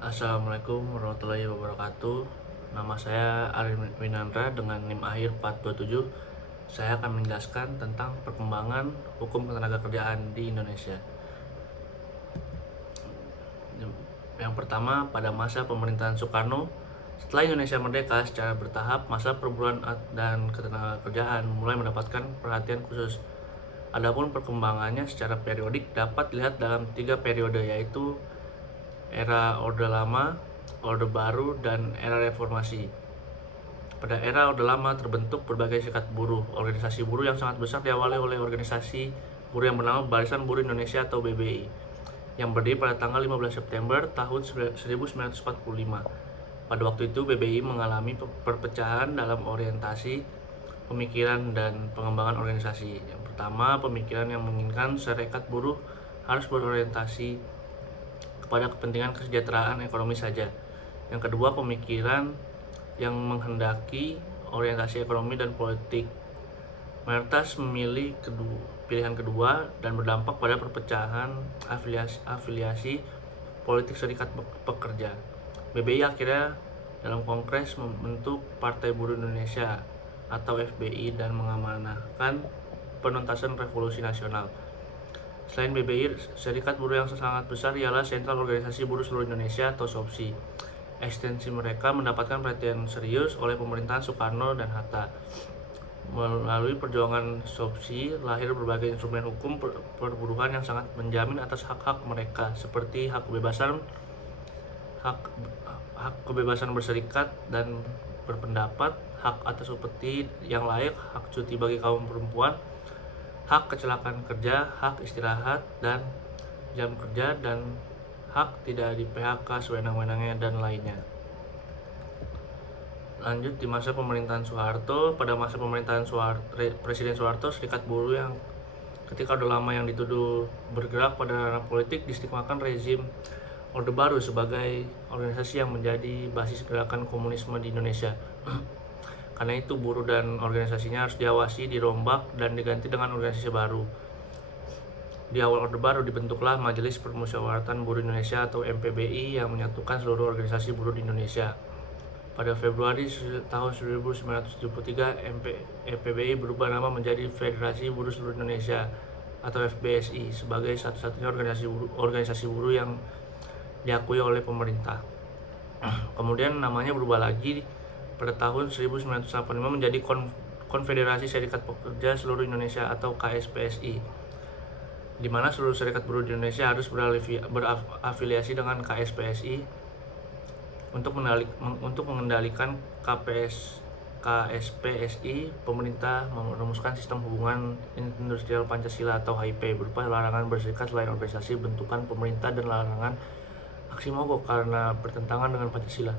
Assalamualaikum warahmatullahi wabarakatuh. Nama saya Arin Winandra dengan NIM akhir 427. Saya akan menjelaskan tentang perkembangan hukum ketenagakerjaan di Indonesia. Yang pertama, pada masa pemerintahan Soekarno, setelah Indonesia merdeka secara bertahap, masa perburuan dan ketenagakerjaan mulai mendapatkan perhatian khusus. Adapun perkembangannya secara periodik dapat dilihat dalam 3 periode, yaitu era Orde Lama, Orde Baru, dan era Reformasi. Pada era Orde Lama terbentuk berbagai serikat buruh. Organisasi buruh yang sangat besar diawali oleh organisasi buruh yang bernama Barisan Buruh Indonesia atau BBI, yang berdiri pada tanggal 15 September tahun 1945. Pada waktu itu BBI mengalami perpecahan dalam orientasi, pemikiran, dan pengembangan organisasi. Yang pertama, pemikiran yang menginginkan serikat buruh harus berorientasi pada kepentingan kesejahteraan ekonomi saja. Yang kedua, pemikiran yang menghendaki orientasi ekonomi dan politik. Mayoritas memilih pilihan kedua dan berdampak pada perpecahan afiliasi politik serikat pekerja. BBI akhirnya dalam kongres membentuk Partai Buruh Indonesia atau FBI dan mengamanahkan penuntasan revolusi nasional. Selain BBI, serikat buruh yang sangat besar ialah Sentral Organisasi Buruh Seluruh Indonesia atau SOBSI. Eksistensi mereka mendapatkan perhatian serius oleh pemerintahan Soekarno dan Hatta. Melalui perjuangan SOBSI lahir berbagai instrumen hukum perburuhan yang sangat menjamin atas hak-hak mereka, seperti hak kebebasan berserikat dan berpendapat, hak atas upeti yang layak, hak cuti bagi kaum perempuan, hak kecelakaan kerja, hak istirahat dan jam kerja, dan hak tidak di PHK sewenang-wenangnya, dan lainnya. Lanjut, di masa pemerintahan Soeharto. Pada masa pemerintahan Presiden Soeharto, serikat buruh yang ketika Orde Lama yang dituduh bergerak pada ranah politik distigmakan rezim Orde Baru sebagai organisasi yang menjadi basis gerakan komunisme di Indonesia. Karena itu buruh dan organisasinya harus diawasi, dirombak, dan diganti dengan organisasi baru. Di awal Orde Baru dibentuklah Majelis Permusyawaratan Buruh Indonesia atau MPBI yang menyatukan seluruh organisasi buruh di Indonesia. Pada Februari tahun 1973, MPBI berubah nama menjadi Federasi Buruh Seluruh Indonesia atau FBSI sebagai satu-satunya organisasi buruh yang diakui oleh pemerintah. Kemudian namanya berubah lagi pada tahun 1985 menjadi Konfederasi Serikat Pekerja Seluruh Indonesia atau KSPSI, di mana seluruh serikat buruh di Indonesia harus berafiliasi dengan KSPSI untuk mengendalikan KSPSI. Pemerintah merumuskan sistem hubungan industrial Pancasila atau HIP berupa larangan berserikat selain organisasi bentukan pemerintah dan larangan aksi mogok karena bertentangan dengan Pancasila.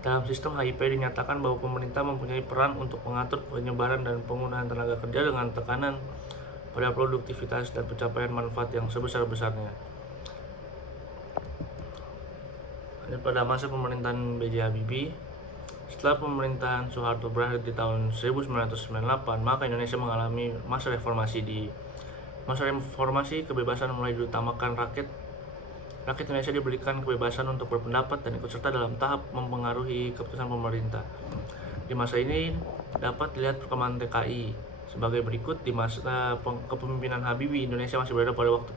Dalam sistem HIP dinyatakan bahwa pemerintah mempunyai peran untuk mengatur penyebaran dan penggunaan tenaga kerja dengan tekanan pada produktivitas dan pencapaian manfaat yang sebesar-besarnya. Pada masa pemerintahan B.J. Habibie, setelah pemerintahan Soeharto berakhir di tahun 1998, maka Indonesia mengalami masa reformasi. Di masa reformasi, kebebasan mulai diutamakan. Rakyat Indonesia diberikan kebebasan untuk berpendapat dan ikut serta dalam tahap mempengaruhi keputusan pemerintah. Di masa ini dapat dilihat perkembangan TKI sebagai berikut. Di masa kepemimpinan Habibie, Indonesia masih berada pada waktu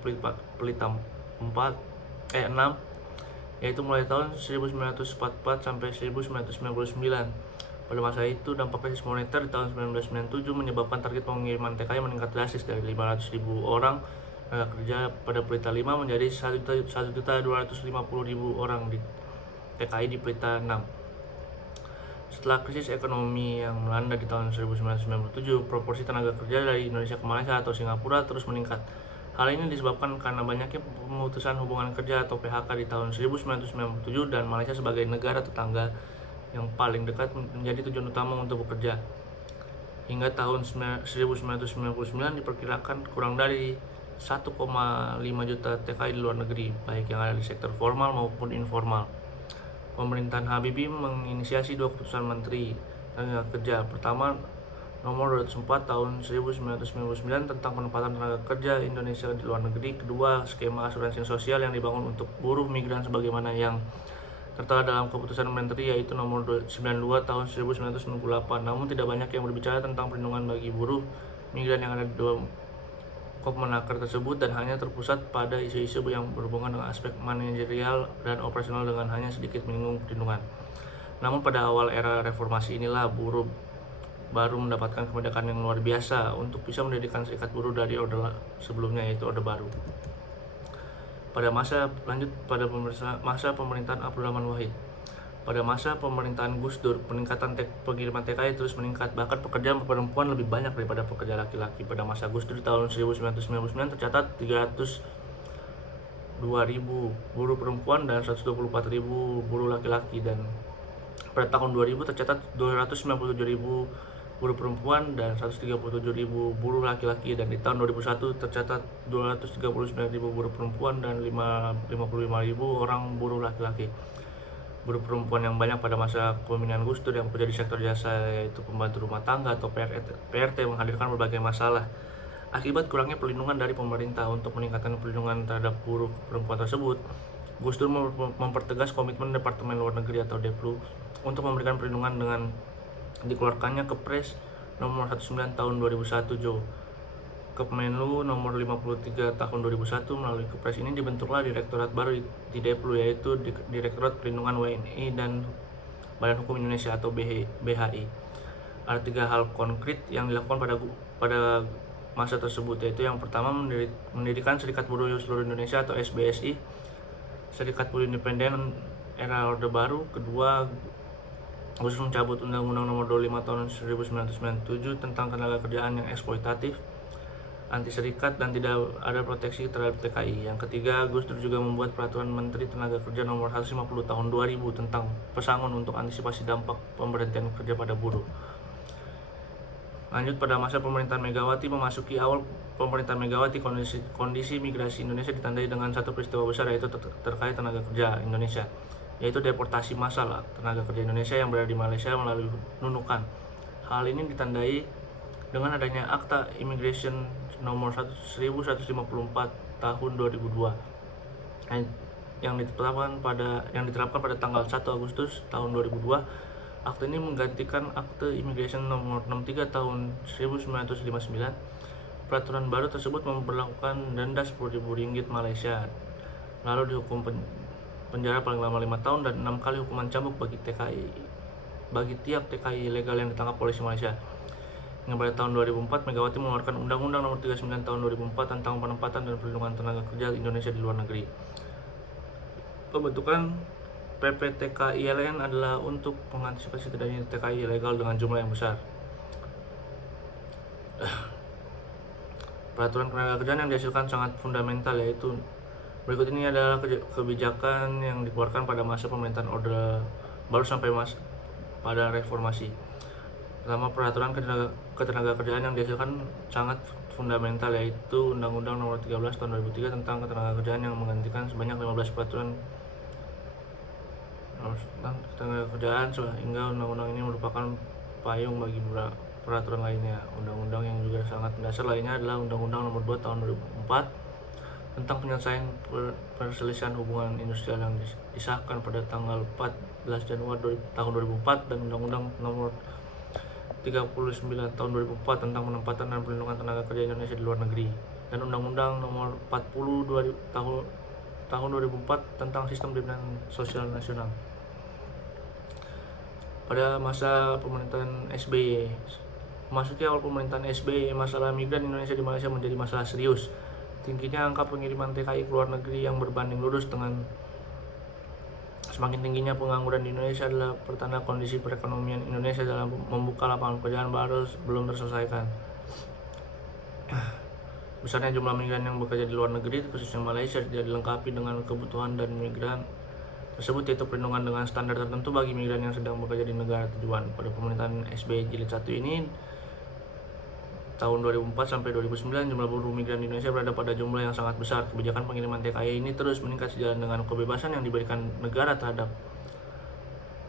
pelita 6, yaitu mulai tahun 1944 sampai 1999. Pada masa itu, dampak krisis moneter di tahun 1997 menyebabkan target pengiriman TKI meningkat drastis dari 500.000 orang tenaga kerja pada pelita 5 menjadi 1.250.000 orang di TKI di pelita 6. Setelah krisis ekonomi yang melanda di tahun 1997, proporsi tenaga kerja dari Indonesia ke Malaysia atau Singapura terus meningkat. Hal ini disebabkan karena banyaknya pemutusan hubungan kerja atau PHK di tahun 1997 dan Malaysia sebagai negara tetangga yang paling dekat menjadi tujuan utama untuk bekerja. Hingga tahun 1999 diperkirakan kurang dari 1,5 juta TKI di luar negeri, baik yang ada di sektor formal maupun informal. Pemerintahan Habibie menginisiasi 2 keputusan Menteri Tenaga Kerja. Pertama, Nomor 204 tahun 1999 tentang penempatan tenaga kerja Indonesia di luar negeri. Kedua, skema asuransi sosial yang dibangun untuk buruh migran sebagaimana yang tertera dalam keputusan Menteri yaitu nomor 92 tahun 1998. Namun tidak banyak yang berbicara tentang perlindungan bagi buruh migran yang ada di dalam Kemenaker tersebut dan hanya terpusat pada isu-isu yang berhubungan dengan aspek manajerial dan operasional dengan hanya sedikit menyinggung perlindungan. Namun pada awal era reformasi inilah buruh baru mendapatkan kemerdekaan yang luar biasa untuk bisa mendirikan serikat buruh dari orde sebelumnya, yaitu Orde Baru. Pada masa pemerintahan Abdurrahman Wahid. Pada masa pemerintahan Gus Dur, peningkatan pengiriman TKI terus meningkat, bahkan pekerja perempuan lebih banyak daripada pekerja laki-laki. Pada masa Gus Dur tahun 1999 tercatat 302.000 buruh perempuan dan 124.000 buruh laki-laki, dan pada tahun 2000 tercatat 297.000 buruh perempuan dan 137.000 buruh laki-laki, dan di tahun 2001 tercatat 239.000 buruh perempuan dan 55.000 orang buruh laki-laki. Buruh perempuan yang banyak pada masa kepemimpinan Gus Dur yang bekerja di sektor jasa yaitu pembantu rumah tangga atau PRT menghadirkan berbagai masalah. Akibat kurangnya perlindungan dari pemerintah untuk meningkatkan perlindungan terhadap buruh perempuan tersebut, Gus Dur mempertegas komitmen Departemen Luar Negeri atau Deplu untuk memberikan perlindungan dengan dikeluarkannya Kepres nomor 19 tahun 2001 Kemenlu nomor 53 tahun 2001. Melalui Kepres ini dibentuklah direktorat baru di Deplu, yaitu Direktorat Perlindungan WNI dan Badan Hukum Indonesia atau BHI. Ada 3 hal konkret yang dilakukan pada masa tersebut, yaitu yang pertama mendirikan Serikat Buruh Seluruh Indonesia atau SBSI, Serikat Buruh Independen era Orde Baru. Kedua, Gus Dur mencabut Undang-Undang Nomor 25 Tahun 1997 tentang tenaga kerjaan yang eksploitatif, anti serikat, dan tidak ada proteksi terhadap TKI. Yang ketiga, Gus Dur juga membuat Peraturan Menteri Tenaga Kerja Nomor 150 Tahun 2000 tentang pesangon untuk antisipasi dampak pemberhentian kerja pada buruh. Lanjut, pada masa pemerintahan Megawati, memasuki awal pemerintahan Megawati, kondisi migrasi Indonesia ditandai dengan satu peristiwa besar, yaitu terkait tenaga kerja Indonesia, yaitu deportasi massal tenaga kerja Indonesia yang berada di Malaysia melalui Nunukan. Hal ini ditandai dengan adanya Akta Immigration nomor 1154 tahun 2002 yang diterapkan pada tanggal 1 Agustus tahun 2002. Akta ini menggantikan Akta Immigration nomor 63 tahun 1959. Peraturan baru tersebut memperlakukan denda Rp10.000 Malaysia, lalu dihukum penjara paling lama 5 tahun dan 6 kali hukuman cambuk bagi tiap TKI ilegal yang ditangkap polisi Malaysia. Hingga pada tahun 2004, Megawati mengeluarkan Undang-Undang Nomor 39 Tahun 2004 tentang penempatan dan perlindungan tenaga kerja Indonesia di luar negeri. Pembentukan PPTKILN adalah untuk mengantisipasi terjadinya TKI ilegal dengan jumlah yang besar. Peraturan ketenagakerjaan yang dihasilkan sangat fundamental, yaitu berikut ini adalah kebijakan yang dikeluarkan pada masa pemerintahan Orde Baru sampai pada reformasi. Pertama, peraturan ketenagakerjaan yang dihasilkan sangat fundamental, yaitu Undang-Undang Nomor 13 Tahun 2003 tentang ketenagakerjaan yang menggantikan sebanyak 15 peraturan ketenagakerjaan, sehingga undang-undang ini merupakan payung bagi peraturan lainnya. Undang-undang yang juga sangat mendasar lainnya adalah Undang-Undang Nomor 2 Tahun 2004 tentang penyelesaian perselisihan hubungan industrial yang disahkan pada tanggal 14 Januari tahun 2004, dan Undang-Undang Nomor 39 Tahun 2004 tentang penempatan dan perlindungan tenaga kerja Indonesia di luar negeri, dan Undang-Undang Nomor 40 tahun 2004 tentang Sistem Jaminan Sosial Nasional. Pada masa pemerintahan SBY, memasuki awal pemerintahan SBY, masalah migran Indonesia di Malaysia menjadi masalah serius. Tingginya angka pengiriman TKI ke luar negeri yang berbanding lurus dengan semakin tingginya pengangguran di Indonesia adalah pertanda kondisi perekonomian Indonesia dalam membuka lapangan pekerjaan baru belum terselesaikan. Besarnya jumlah migran yang bekerja di luar negeri, khususnya Malaysia, tidak dilengkapi dengan kebutuhan dan migran tersebut, yaitu perlindungan dengan standar tertentu bagi migran yang sedang bekerja di negara tujuan. Pada pemerintahan SBY Jilid 1 ini, tahun 2004 sampai 2009, jumlah buruh migran di Indonesia berada pada jumlah yang sangat besar. Kebijakan pengiriman TKI ini terus meningkat sejalan dengan kebebasan yang diberikan negara terhadap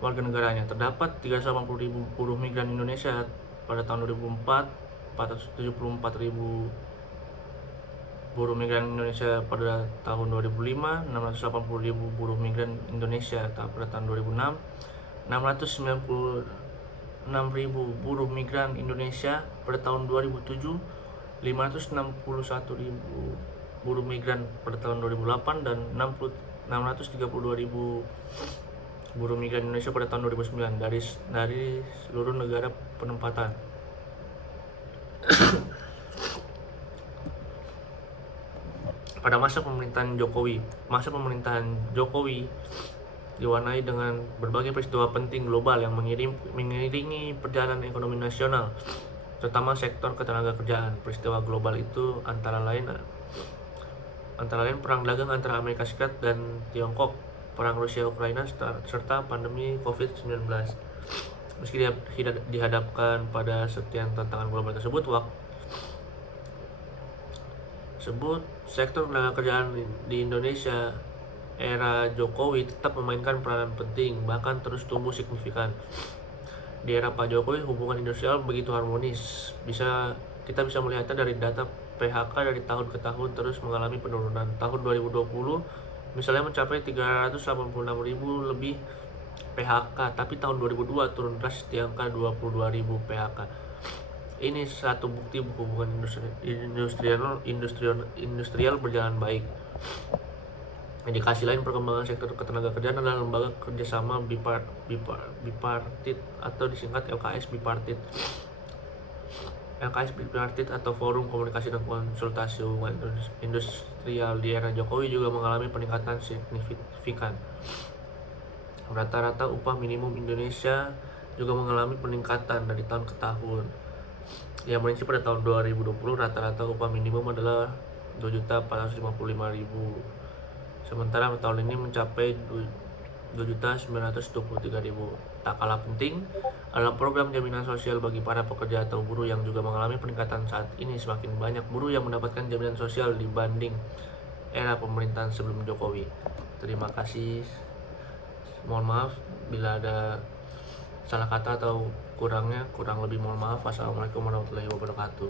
warga negaranya. Terdapat 380.000 buruh migran Indonesia pada tahun 2004, 474.000 buruh migran Indonesia pada tahun 2005, 680.000 buruh migran Indonesia pada tahun 2006, 696.000 buruh migran Indonesia pada tahun 2007, 561.000 buruh migran pada tahun 2008, dan 632.000 buruh migran Indonesia pada tahun 2009 dari seluruh negara penempatan. Pada masa pemerintahan Jokowi diwarnai dengan berbagai peristiwa penting global yang mengiringi perjalanan ekonomi nasional, terutama sektor ketenagakerjaan. Peristiwa global itu antara lain perang dagang antara Amerika Serikat dan Tiongkok, perang Rusia-Ukraina, serta pandemi COVID-19. Meski dihadapkan pada sekian tantangan global tersebut, sektor ketenagakerjaan di Indonesia era Jokowi tetap memainkan peranan penting, bahkan terus tumbuh signifikan. Di era Pak Jokowi, hubungan industrial begitu harmonis. Kita bisa melihatnya dari data PHK dari tahun ke tahun terus mengalami penurunan. Tahun 2020 misalnya mencapai 386.000 lebih PHK, tapi tahun 2002 turun drastis di angka 22.000 PHK. Ini satu bukti hubungan industrial berjalan baik. Indikasi lain perkembangan sektor ketenagakerjaan adalah lembaga kerjasama bipartit atau disingkat LKS bipartit. LKS bipartit atau Forum Komunikasi dan Konsultasi Hubungan Industrial di era Jokowi juga mengalami peningkatan signifikan. Rata-rata upah minimum Indonesia juga mengalami peningkatan dari tahun ke tahun. Yang merinci pada tahun 2020 rata-rata upah minimum adalah 2.455.000, sementara tahun ini mencapai 2.923.000. Tak kalah penting adalah program jaminan sosial bagi para pekerja atau buruh yang juga mengalami peningkatan. Saat ini semakin banyak buruh yang mendapatkan jaminan sosial dibanding era pemerintahan sebelum Jokowi. Terima kasih. Mohon maaf bila ada salah kata atau kurang lebih mohon maaf. Wassalamualaikum warahmatullahi wabarakatuh.